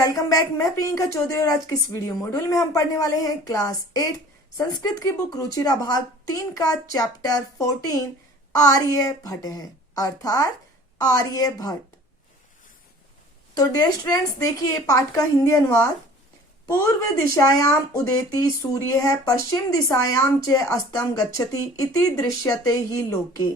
Welcome back. मैं प्रियंका चौधरी और आज के इस वीडियो मॉड्यूल में हम पढ़ने वाले हैं क्लास 8 संस्कृत की बुक रुचिरा भाग 3 का चैप्टर 14 आर्यभट्ट है, अर्थात आर्यभट्ट। तो डियर स्टूडेंट्स, देखिए पाठ का हिंदी अनुवाद। पूर्व दिशायाम उदेति सूर्य है, पश्चिम दिशायाम च अस्तम गच्छति इति दृश्यते ही लोके।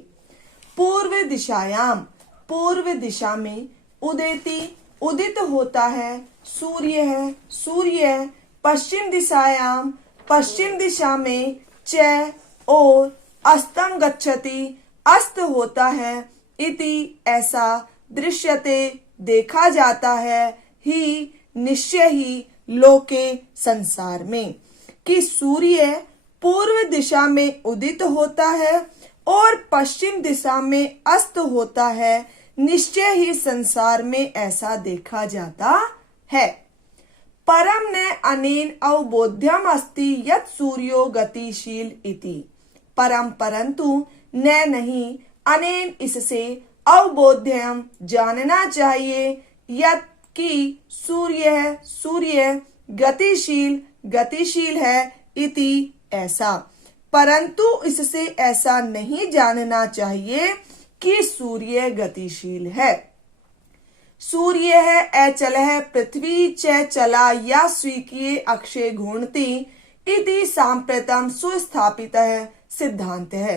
पूर्व दिशायाम, पूर्व दिशा में, उदेति उदित होता है, सूर्य है, सूर्य है, पश्चिम दिशायाम पश्चिम दिशा में, च और अस्तम गच्छति अस्त होता है, इति ऐसा, दृश्यते देखा जाता है, ही निश्चय ही, लोके संसार में, कि सूर्य पूर्व दिशा में उदित होता है और पश्चिम दिशा में अस्त होता है, निश्चय ही संसार में ऐसा देखा जाता है। परम न अनेन अवबोध्यम अस्ति यत् सूर्यो गतिशील इति। परम परंतु न नहीं, अनेन इससे, अवबोध्यम जानना चाहिए, यत् की सूर्य है, सूर्य गतिशील गतिशील है, इति ऐसा। परंतु इससे ऐसा नहीं जानना चाहिए कि सूर्य गतिशील है। सूर्य है अचल है, पृथ्वी च चला या स्वीकीय अक्षय घूर्णति इति सांप्रतम सुस्थापित है सिद्धांत है।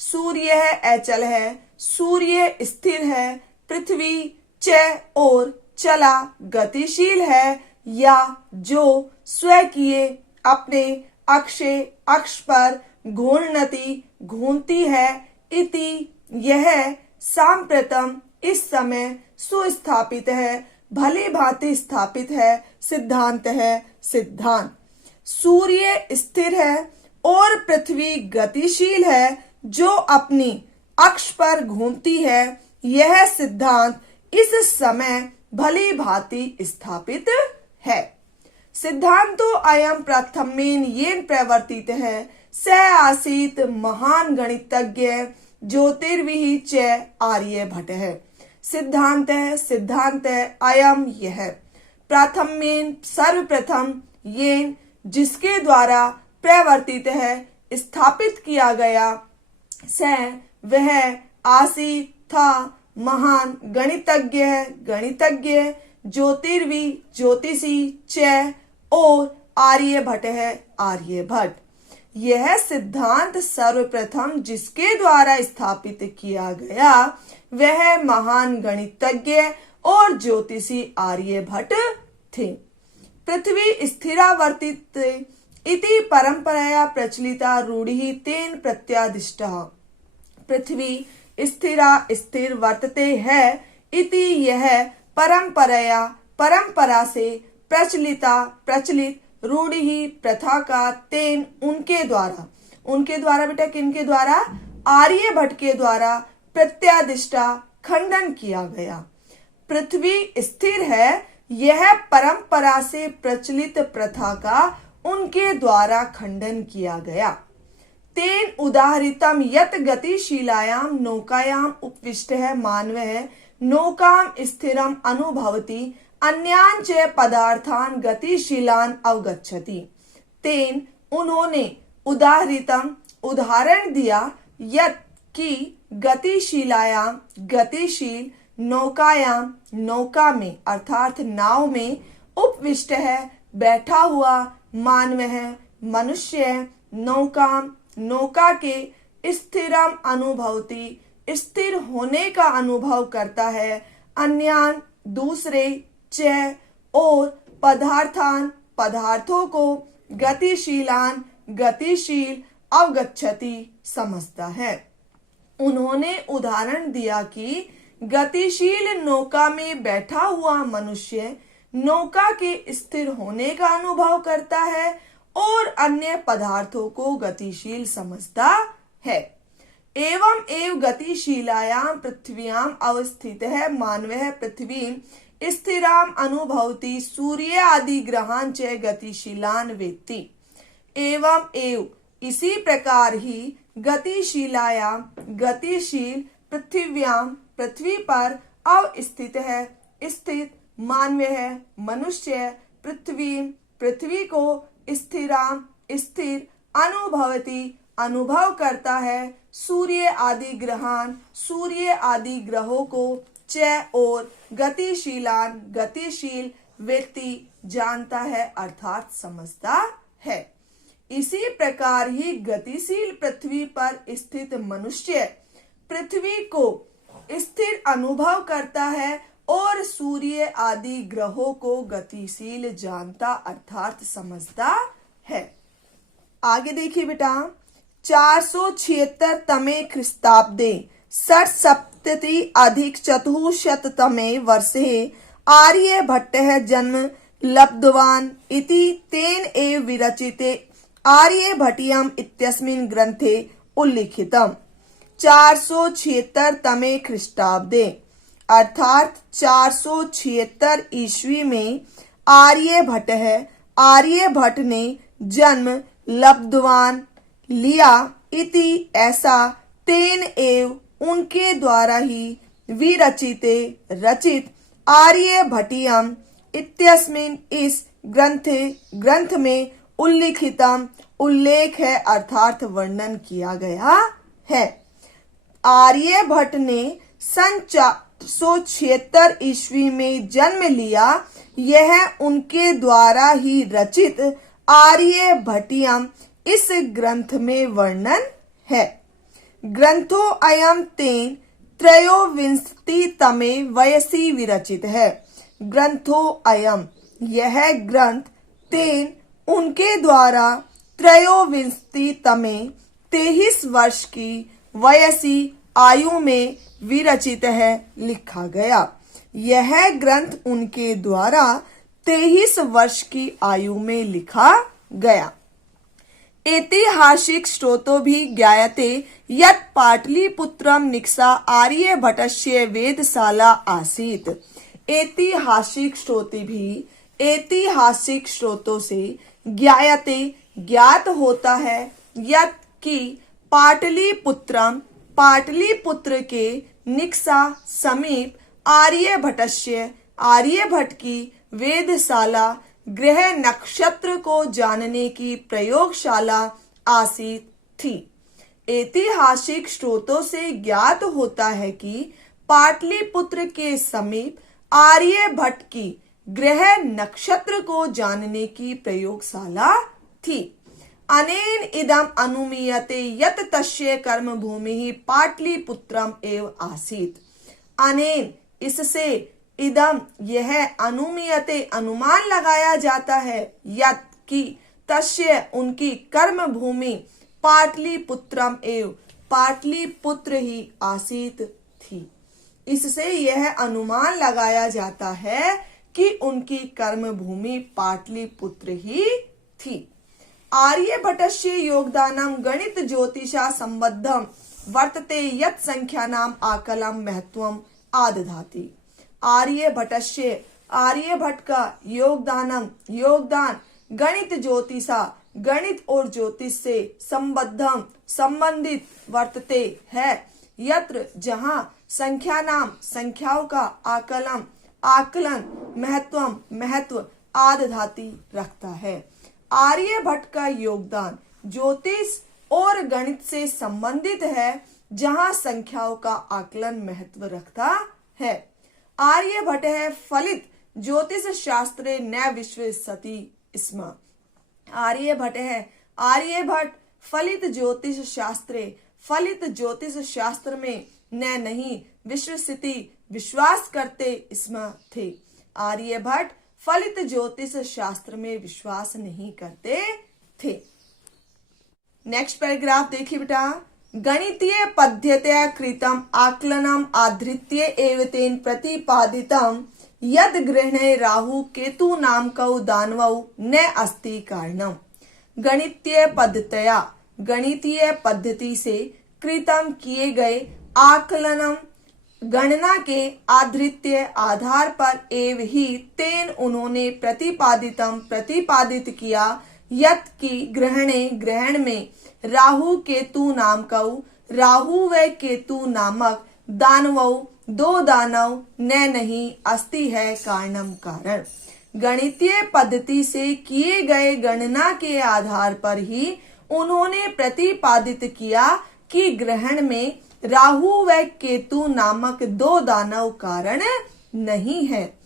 सूर्य है अचल है, सूर्य स्थिर है, पृथ्वी च और चला गतिशील है, या जो स्वकीय अपने अक्षय अक्ष पर घूर्णति घूमती है, इति यह सांप्रतम इस समय सुस्थापित है, भली भांति स्थापित है, सिद्धांत है सिद्धांत। सूर्य स्थिर है और पृथ्वी गतिशील है, जो अपनी अक्ष पर घूमती है, यह सिद्धांत इस समय भली भांति स्थापित है। सिद्धांतो अयम प्रथमेन येन प्रवर्तित है, स आसीत महान गणितज्ञ ज्योतिर्विहि च आर्यभट्ट है। सिद्धांत है, सिद्धांत है, अयम यह, प्रथमेन सर्वप्रथम, येन जिसके द्वारा, प्रवर्तित है स्थापित किया गया, स वह, आसी था, महान गणितज्ञ है, गणितज्ञ, ज्योतिर्वि ज्योतिषी, च और आर्यभट्ट है, आर्यभट्ट। यह सिद्धांत सर्वप्रथम जिसके द्वारा स्थापित किया गया, वह महान गणितज्ञ और ज्योतिषी आर्यभट्ट थे। पृथ्वी स्थिरावर्तित इति परंपराया प्रचलिता रूढ़ि तेन प्रत्यादिष्टः। पृथ्वी स्थिरा स्थिर वर्तते है, इति यह परंपराया परंपरा से प्रचलिता प्रचलित रूढ़ि प्रथा का, तेन उनके द्वारा बेटा किनके द्वारा, आर्यभट्ट के द्वारा, प्रत्यादिष्टा खंडन किया गया। पृथ्वी स्थिर है, यह परंपरा से प्रचलित प्रथा का उनके द्वारा खंडन किया गया। तेन उदाहरितम यत गतिशीलायाम नौकायाम उपविष्ट है मानवः नौकाम स्थिरम अनुभवति अन्यान च पदार्थान गतिशीलान अवगच्छति। तेन उन्होंने उदाहरितम उदाहरण दिया, यत की गतिशीलायाम गतिशील, नौकायाम नौका में अर्थात नाव में, उपविष्ट है बैठा हुआ, मानव है मनुष्य, नौकाम नौका के, स्थिरम अनुभवति स्थिर होने का अनुभव करता है, अन्यान दूसरे, च और पदार्थान पदार्थों को, गतिशीलान गतिशील, अवगच्छति समझता है। उन्होंने उदाहरण दिया कि गतिशील नौका में बैठा हुआ मनुष्य नौका के स्थिर होने का अनुभव करता है और अन्य पदार्थों को गतिशील समझता है। एवं एव गतिशीलायाम पृथ्व्याम अवस्थित है मानवः पृथ्वी स्थिराम अनुभवति सूर्य आदि ग्रहान च गतिशीलान वेत्ति। एवं एव इसी प्रकार ही गतिशीलायाम गतिशील पृथ्व्याम पृथ्वी पर अवस्थित है, स्थित मानव है, मनुष्य, पृथ्वी, पृथ्वी को स्थिराम, स्थिर, अनुभवती, अनुभव करता है, सूर्य आदि ग्रहान, सूर्य आदि ग्रहों को, च और गतिशीलान, गतिशील व्यक्ति जानता है अर्थात समझता है। इसी प्रकार ही गतिशील पृथ्वी पर स्थित मनुष्य पृथ्वी को स्थिर अनुभव करता है और सूर्य आदि ग्रहों को गतिशील जानता अर्थात समझता है। आगे देखिए बेटा, 476 तमे ख्रीस्ताब्दे षट्सप्तति अधिक चतुःशततमे वर्षे आर्यभट्टः जन्म लब्धवान् इति तेन एव विरचिते आर्यभटीयम् इत्यस्मिन् ग्रन्थे उल्लिखितम्। 476 तमे ख्रीष्टाब्दे अर्थात 476 ईस्वी में आर्यभट्ट ने जन्म लब्धवान लिया, इति ऐसा, तेन एव उनके द्वारा ही, विरचिते रचित, आर्यभटीयम इत्यस्मिन् इस ग्रंथ में उल्लिखितम उल्लेख है अर्थात वर्णन किया गया है। आर्यभट्ट ने सन 476 ईस्वी में जन्म लिया, यह उनके द्वारा ही रचित आर्यभटीयम इस ग्रंथ में वर्णन है। ग्रंथो अयम तेन त्रयोविंशति तमे वयसी विरचित है। ग्रंथो अयम, यह ग्रंथ, तेन उनके द्वारा, त्रयोविंशति तमे 23 वर्ष की वयसी आयु में विरचित है, लिखा गया। यह ग्रंथ उनके द्वारा 23 वर्ष की आयु में लिखा गया। ऐतिहासिक स्रोतो भी ज्ञायते यत् पाटलिपुत्रम निक्सा आर्यभट्टस्य वेधशाला आसीत्। ऐतिहासिक स्रोतों से ज्ञायते, ज्ञात होता है, यत् कि पाटलिपुत्रम, पाटलिपुत्र के, निक्सा समीप, आर्यभट्ट की वेधशाला, ग्रह नक्षत्र को जानने की प्रयोगशाला आसीत थी। ऐतिहासिक स्रोतों से ज्ञात होता है कि पाटलिपुत्र के समीप आर्यभट्ट की ग्रह नक्षत्र को जानने की प्रयोगशाला थी। अनेन इदम अनुमीयते यत् तस्य कर्म भूमि पाटलिपुत्रम एव आसीत। अनेन, इससे, इदम, यह, अनुमीयते, अनुमान लगाया जाता है, यत् कि, तस्य, उनकी, कर्म भूमि, पाटलिपुत्रम एव, पाटलिपुत्र ही आसीत थी। इससे यह अनुमान लगाया जाता है कि उनकी कर्म भूमि पाटलिपुत्र ही थी। आर्यभट्टस्य योगदानं गणित ज्योतिषा संबद्धं वर्तते यत् संख्यानाम आकलम महत्वम आदधाति। आर्यभट्ट का योगदान गणित ज्योतिषा, गणित और ज्योतिष से, संबंधित वर्तते है, यत्र, जहां, संख्याओं का, आकलन, महत्व, आदधाति रखता है। आर्यभट्ट का योगदान ज्योतिष और गणित से संबंधित है, जहां संख्याओं का आकलन महत्व रखता है। आर्यभट्ट है फलित ज्योतिष शास्त्रे न विश्वसति स्म। आर्यभट्ट फलित ज्योतिष शास्त्र में न नहीं विश्वसिति विश्वास करते स्म थे। आर्यभट्ट फलित ज्योतिष शास्त्र में विश्वास नहीं करते थे। नेक्स्ट पैराग्राफ देखिए बेटा। गणितीय पद्धत्या कृतम आकलनम आधृत्य एव तेन प्रतिपादितम यद ग्रहणे राहु केतु नाम कौ दानवौ न अस्ति कारणम। गणितीय पद्धति से कृतम किए गए आकलनम, गणना के आधृत्य, आधार पर, एव ही, तेन, उन्होंने, प्रतिपादित किया, यत् की, ग्रहण में, राहु केतु नाम कौ, राहु व केतु नामक, दानवों, दो दानव न नहीं अस्ति है कारणम कारण। गणितीय पद्धति से किए गए गणना के आधार पर ही उन्होंने प्रतिपादित किया कि ग्रहण में राहु व केतु नामक दो दानव कारण नहीं है।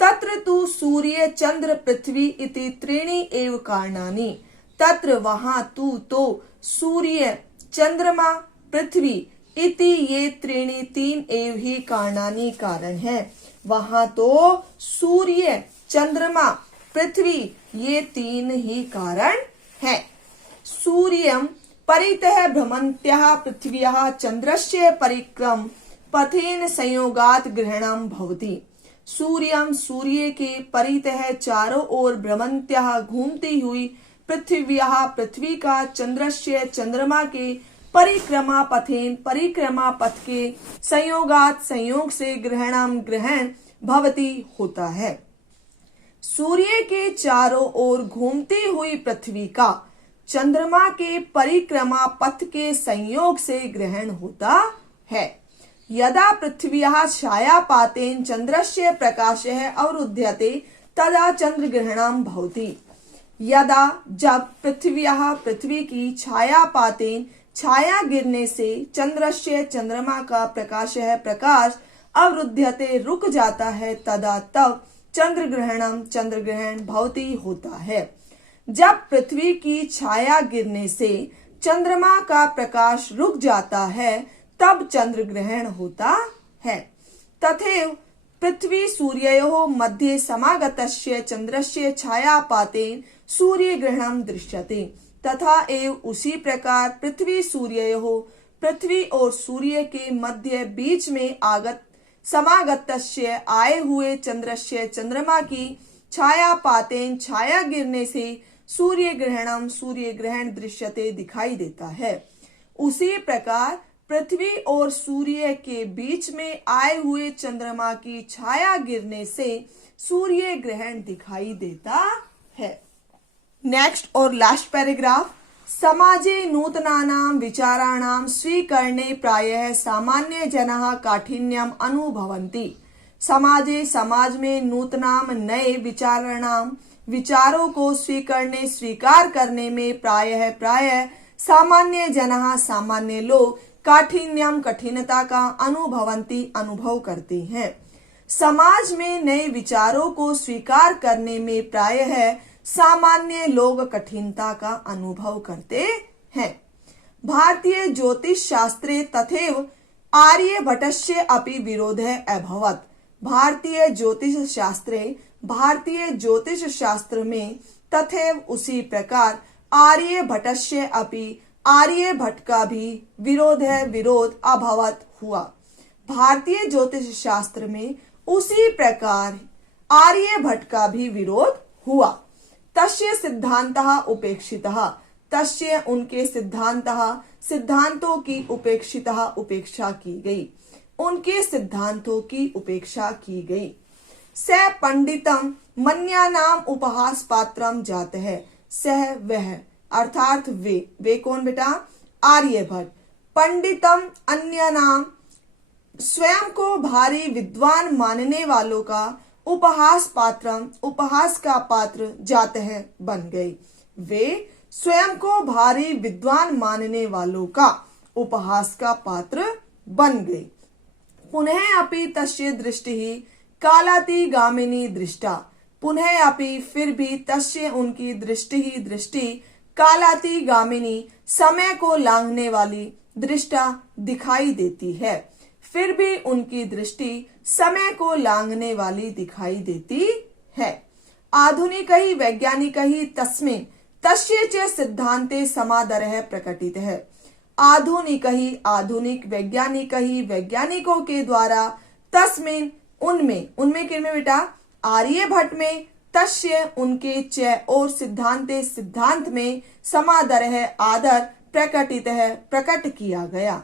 तत्र तु सूर्य चंद्र पृथ्वी इति त्रीणि एव कारणानि। तत्र वहां तु तो सूर्य चंद्रमा पृथ्वी इति ये त्रीणि तीन एव ही कारणानि कारण है। वहां तो सूर्य चंद्रमा पृथ्वी ये तीन ही कारण है। सूर्यं परितः भ्रमन्त्यः पृथिव्याः चंद्रस्य परिक्रम पथेन संयोगात् ग्रहणं भवति। सूर्यं सूर्य के परितः चारों ओर भ्रमन्त्यः घूमती हुई पृथिव्याः पृथ्वी का चंद्रस्य चंद्रमा के परिक्रमा पथेन परिक्रमा पथ के संयोगात् संयोग से ग्रहणम ग्रहण भवति होता है। सूर्य के चारों ओर घूमती हुई पृथ्वी का चंद्रमा के परिक्रमा पथ के संयोग से ग्रहण होता है। यदा पृथ्व्याः छायापातेन चंद्रस्य प्रकाशः अवरुध्यते तदा चंद्रग्रहणं भवति। यदा जब पृथ्व्याः पृथ्वी की छायापातेन छाया गिरने से चंद्रस्य चंद्रमा का प्रकाशः प्रकाश अवरुध्यते रुक जाता है तदा तब चंद्रग्रहणम चंद्रग्रहण भवति होता है। जब पृथ्वी की छाया गिरने से चंद्रमा का प्रकाश रुक जाता है तब चंद्रग्रहण होता है। तथैव पृथ्वी सूर्ययोः मध्ये समागतस्य चंद्रस्य छायापातेन सूर्यग्रहणं दृश्यते। तथा एव उसी प्रकार पृथ्वी सूर्ययोः पृथ्वी और सूर्य के मध्य बीच में समागतस्य आए हुए चंद्रस्य चंद्रमा की छायापातेन छाया गिरने से सूर्यग्रहणम सूर्यग्रहण दृश्यते दिखाई देता है। उसी प्रकार पृथ्वी और सूर्य के बीच में आए हुए चंद्रमा की छाया गिरने से सूर्य ग्रहण दिखाई देता है। नेक्स्ट और लास्ट पैराग्राफ। समाजे नूतनानां विचाराणां स्वीकरणे प्रायः सामान्य जनाः काठिन्यम अनुभवन्ति। समाजे समाज में नूतनाम नए विचारों को स्वीकार करने में प्रायः सामान्य जनाः सामान्य लोग काठिन्यम कठिनता का अनुभव करते हैं। समाज में नए विचारों को स्वीकार करने में प्रायः सामान्य लोग कठिनता का अनुभव करते हैं। भारतीय ज्योतिष शास्त्रे तथैव आर्यभट्टस्य अपि विरोधः अभवत्। भारतीय ज्योतिष शास्त्र में तथैव उसी प्रकार आर्यभट्टस्य अपि आर्यभट्ट का भी विरोध अभवत् हुआ। भारतीय ज्योतिष शास्त्र में उसी प्रकार आर्यभट्ट का भी विरोध हुआ। तस्य सिद्धांतः उपेक्षितः। तस्य उनके सिद्धांतों की उपेक्षा की गई। उनके सिद्धांतों की उपेक्षा की गई। स पंडितम मन्यानाम उपहास पात्रम जातः। सह वह अर्थात वे कौन बेटा? आर्यभट्ट। पंडितम अन्य नाम स्वयं को भारी विद्वान मानने वालों का उपहास का पात्र जातः बन गए। वे स्वयं को भारी विद्वान मानने वालों का उपहास का पात्र बन गए। पुनः अपि तस्य दृष्टिः कालातिगामिनी दृष्टा। पुनः अपि फिर भी तस्य उनकी दृष्टि कालातिगामिनी समय को लांघने वाली दृष्टा दिखाई देती है। फिर भी उनकी दृष्टि समय को लांघने वाली दिखाई देती है। आधुनिक ही वैज्ञानिक ही तस्मिन् तस्य च सिद्धांते समादरः प्रकटितः। आधुनिक वैज्ञानिकों के द्वारा तस्मिन् उनमें किनमें बेटा? आर्यभट्ट में तस्य उनके च और सिद्धांत में समादरः आदर प्रकट किया गया।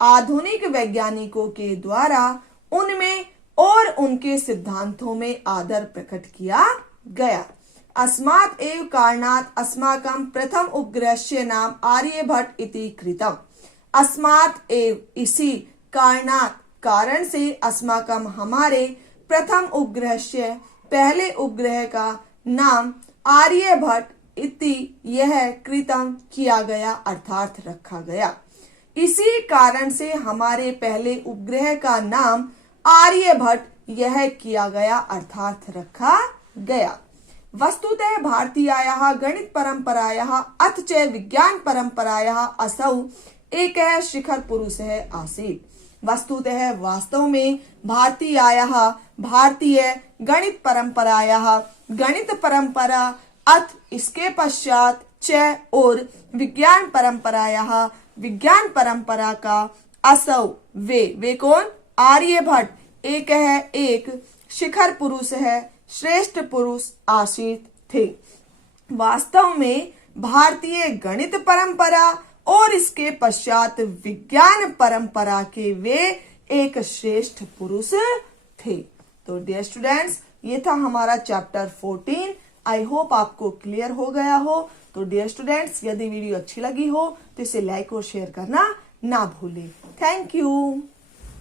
आधुनिक वैज्ञानिकों के द्वारा उनमें और उनके सिद्धांतों में आदर प्रकट किया गया। अस्मात् एव कारणात् अस्माकं प्रथम उपग्रहस्य नाम आर्यभट्ट इति कृतम्। अस्मात् एव इसी कारण से अस्माकं हमारे प्रथम उपग्रह से पहले उपग्रह का नाम आर्यभट्ट इति यह कृतम किया गया अर्थात रखा गया। इसी कारण से हमारे पहले उपग्रह का नाम आर्यभट्ट यह किया गया अर्थात रखा गया। वस्तुतः भारतीयायाः गणित परंपरायाः अथ च विज्ञान परंपरायाः असौ एकः शिखर पुरुषः आसीत्। वस्तुतः वास्तव में भारतीयायाः भारतीय गणित परंपरा अथ इसके पश्चात च और विज्ञान परंपरा का असौ वे कौन? आर्यभट्ट एक शिखर पुरुष है, श्रेष्ठ पुरुष आसीत थे। वास्तव में भारतीय गणित परंपरा और इसके पश्चात विज्ञान परंपरा के वे एक श्रेष्ठ पुरुष थे। तो डियर स्टूडेंट्स, ये था हमारा चैप्टर 14। आई होप आपको क्लियर हो गया हो। तो डियर स्टूडेंट्स, यदि वीडियो अच्छी लगी हो तो इसे लाइक और शेयर करना ना भूलें। Thank you.